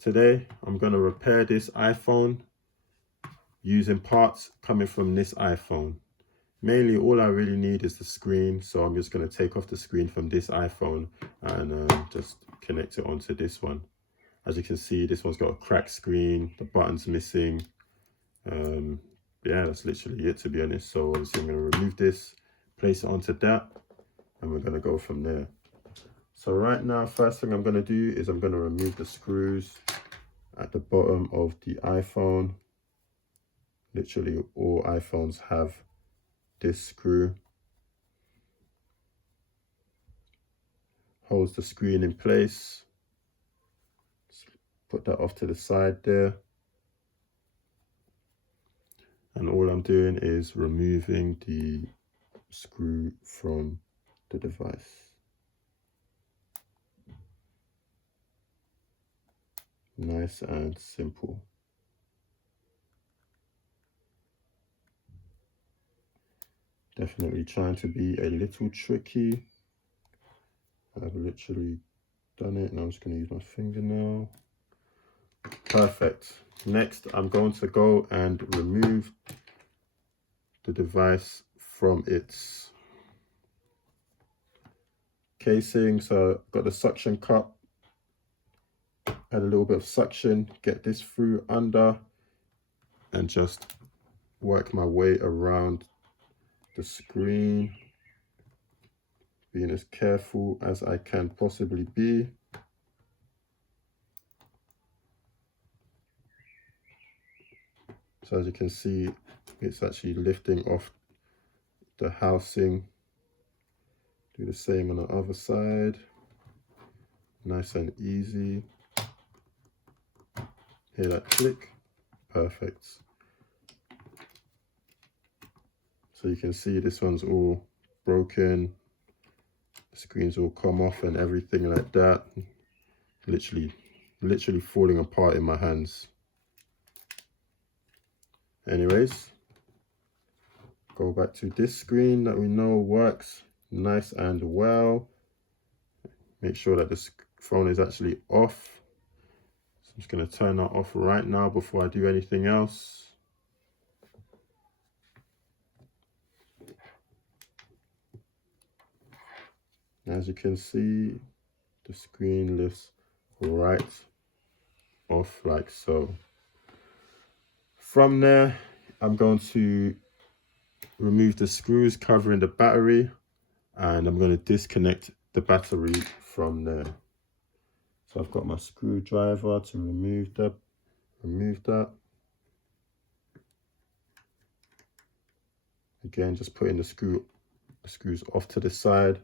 Today, I'm going to repair this iPhone using parts coming from this iPhone. Mainly, all I really need is the screen, so I'm just going to take off the screen from this iPhone and just connect it onto this one. As you can see, this one's got a cracked screen, the button's missing. Yeah, that's literally it, to be honest. So obviously I'm going to remove this, place it onto that, and we're going to go from there. So right now, first thing I'm going to do is I'm going to remove the screws at the bottom of the iPhone. Literally all iPhones have this screw. Holds the screen in place. Just put that off to the side there. And all I'm doing is removing the screw from the device. Nice and simple. Definitely trying to be a little tricky. I've literally done it, and I'm just going to use my finger now. Perfect. Next, I'm going to go and remove the device from its casing. So I've got the suction cup. Add a little bit of suction, get this through under, and just work my way around the screen, being as careful as I can possibly be. So as you can see, it's actually lifting off the housing. Do the same on the other side. Nice and easy. Hear that click? Perfect. So you can see this one's all broken. The screen's all come off and everything like that. Literally falling apart in my hands. Anyways, go back to this screen that we know works nice and well. Make sure that the phone is actually off. So I'm just going to turn that off right now before I do anything else. As you can see, the screen lifts right off like so. From there, I'm going to remove the screws covering the battery, and I'm going to disconnect the battery from there. So I've got my screwdriver to remove that. Again, just putting the screws off to the side.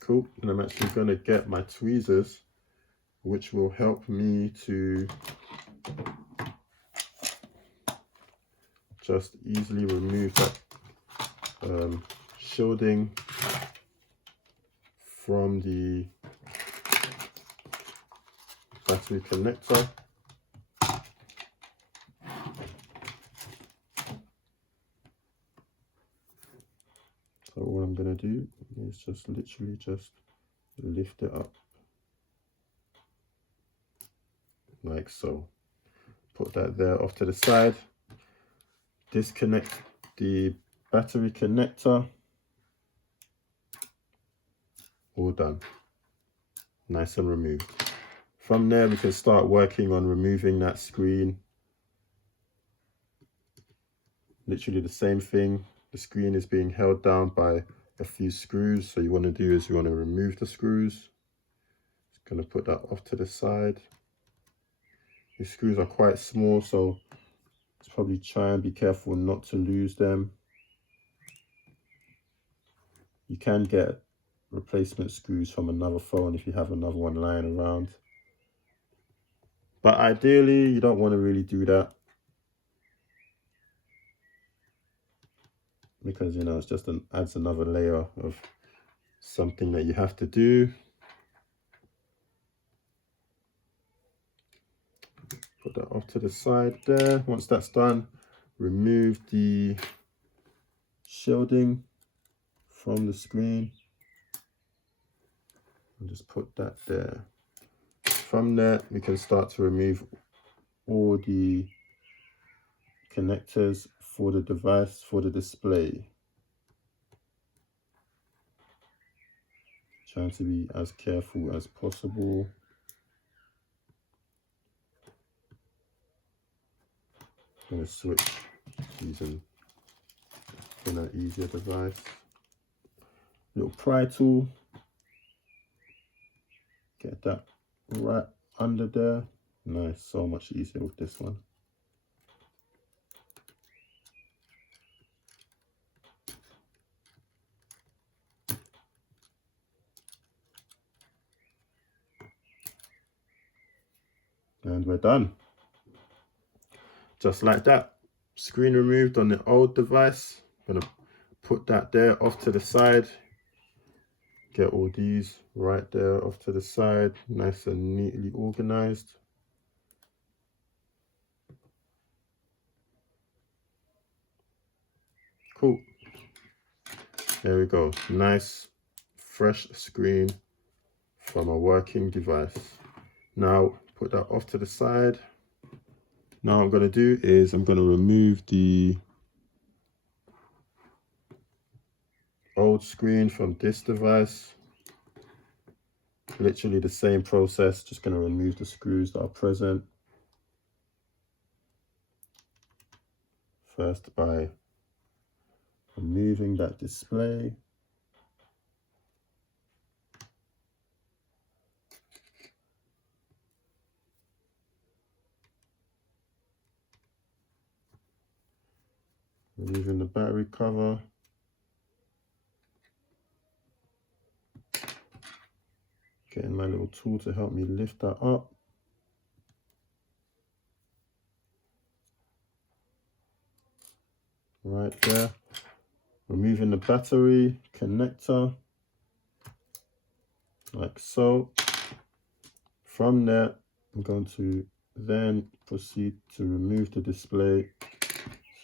Cool, and I'm actually going to get my tweezers, which will help me to just easily remove that shielding from the battery connector. So what I'm going to do is just literally just lift it up like so. Put that there off to the side. Disconnect the battery connector. All done. Nice and removed. From there, we can start working on removing that screen. Literally the same thing. The screen is being held down by a few screws. So you want to do is you want to remove the screws. Just going to put that off to the side. These screws are quite small, so let's probably try and be careful not to lose them. You can get replacement screws from another phone if you have another one lying around. But ideally, you don't want to really do that, because, you know, it's just adds another layer of something that you have to do. Put that off to the side there. Once that's done, remove the shielding from the screen and just put that there. From there, we can start to remove all the connectors for the device, for the display. Trying to be as careful as possible. I'm going to switch using an easier device. Little pry tool. Get that right under there. Nice, so much easier with this one. And we're done. Just like that. Screen removed on the old device. I'm gonna put that there off to the side. Get all these right there off to the side, nice and neatly organized. Cool. There we go. Nice, fresh screen from a working device. Now, put that off to the side. Now what I'm going to do is I'm going to remove the old screen from this device. Literally the same process, just going to remove the screws that are present. First by removing that display. Removing the battery cover. Getting my little tool to help me lift that up. Right there. Removing the battery connector. Like so. From there, I'm going to then proceed to remove the display.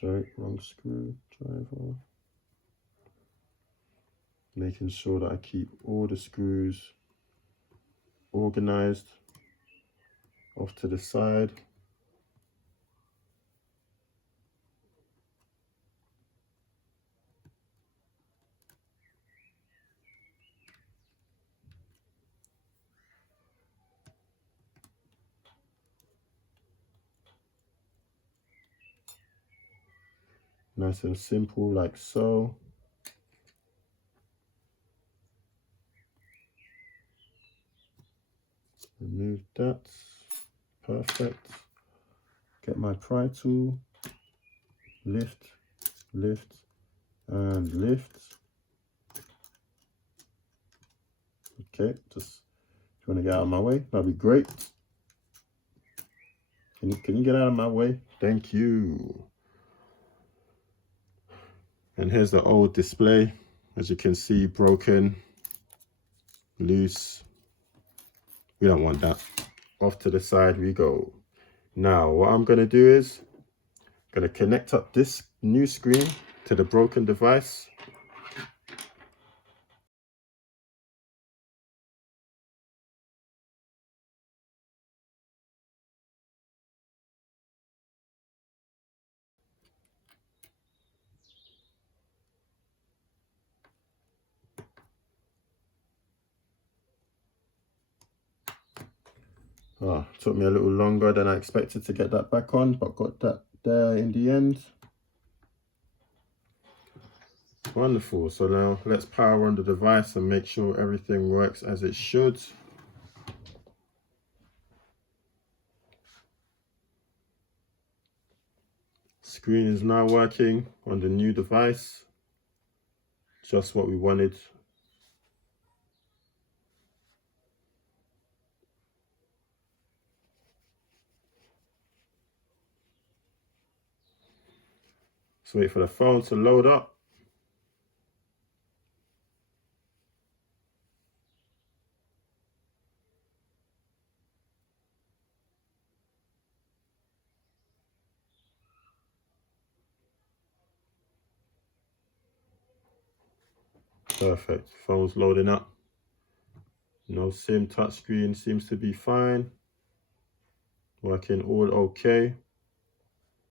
Sorry, wrong screwdriver. Making sure that I keep all the screws organized off to the side. Nice and simple, like so. Remove that. Perfect. Get my pry tool. Lift, lift, and lift. Okay, just if you want to get out of my way, that'd be great. Can you get out of my way? Thank you. And here's the old display. As you can see, broken, loose. We don't want that. Off to the side we go. Now, what I'm going to do is I'm going to connect up this new screen to the broken device. Took me a little longer than I expected to get that back on, but got that there in the end. Wonderful. So now let's power on the device and make sure everything works as it should. Screen is now working on the new device. Just what we wanted. Let's wait for the phone to load up. Perfect. Phone's loading up. No SIM touchscreen seems to be fine. Working all okay.